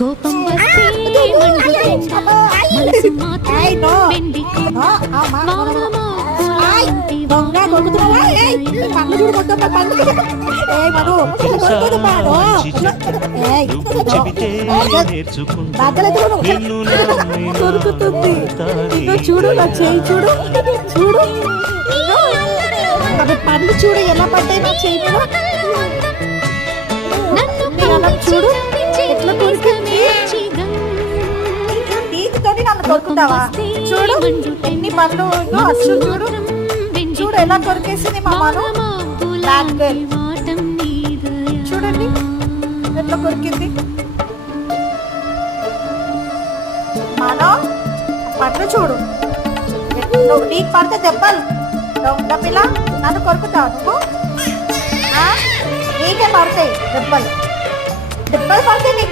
కోపం వస్తే మండుతుందా, మనసు మాత్రం వెండి కొండ. చూడు నా చేయి చూడు చూడు అవి పండ్లు చూడు ఎలా పడ్డాయి నా చేయి మీద. చూడు ఎట్లా కొరికింది. నీటితోటి నన్ను కొరుకుతావా? చూడు ఎన్ని పండ్లు అసలు చూడు చూడు ఎలా కొరికేసింది మా మాను. చూడండి ఎట్లా కొరికింది మానో. పండ్లు చూడు నువ్వు నీకు పడితే దెబ్బలు దొంగ పిల్ల. నన్ను కొరుకుతావు నువ్వు. నీకే పడతాయి దెబ్బలు. దెబ్బలు పడతాయి నీకు.